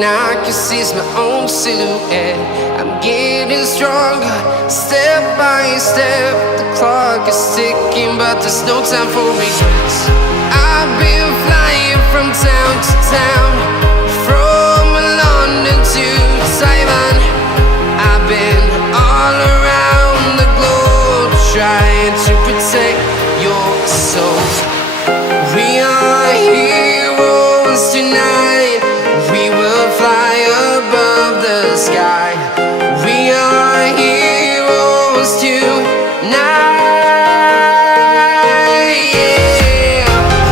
and I can see my own silhouette. I'm getting stronger, step by step. The clock is ticking, but there's no time for regrets. I've been flying from town to town, from London to Taiwan. I've been all around the globe, trying to protect your soul. We are heroes tonight. We will fly above the sky. We are heroes tonight. Yeah.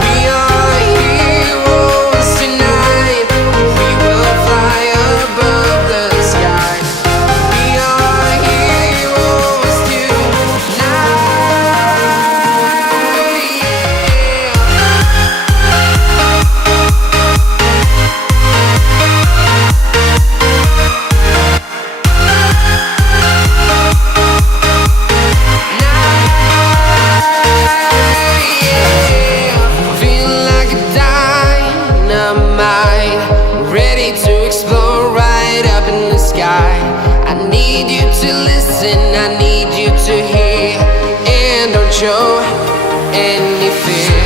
We are heroes tonight. We will fly above the sky. We are heroes tonight. Feel like a dynamite, ready to explode right up in the sky. I need you to listen, I need you to hear, and don't show any fear.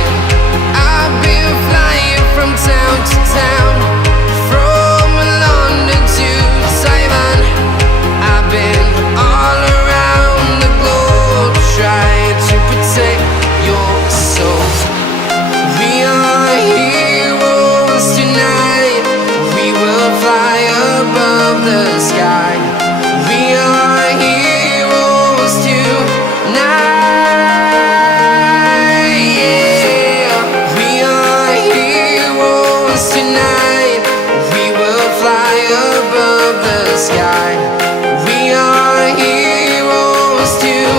I've been flying from town to town, from London to Taiwan. I've been all around the globe, trying to protect your soul. We are heroes tonight. We will fly above the sky. We are heroes tonight. Yeah. We are heroes tonight. We will fly above the sky. We are heroes tonight.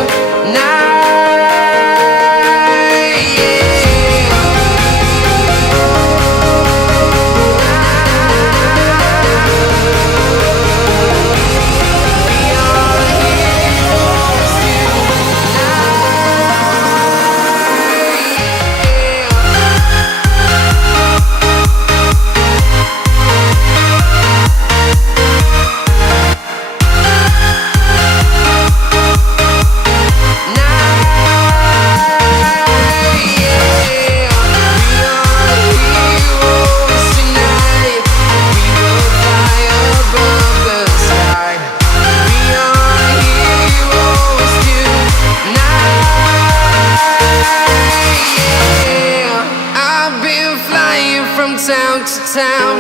Town to town,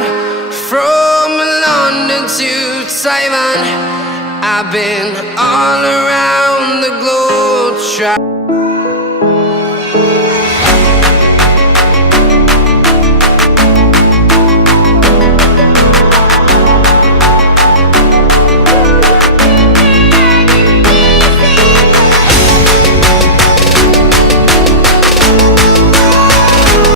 from London to Taiwan. I've been all around the globe, trying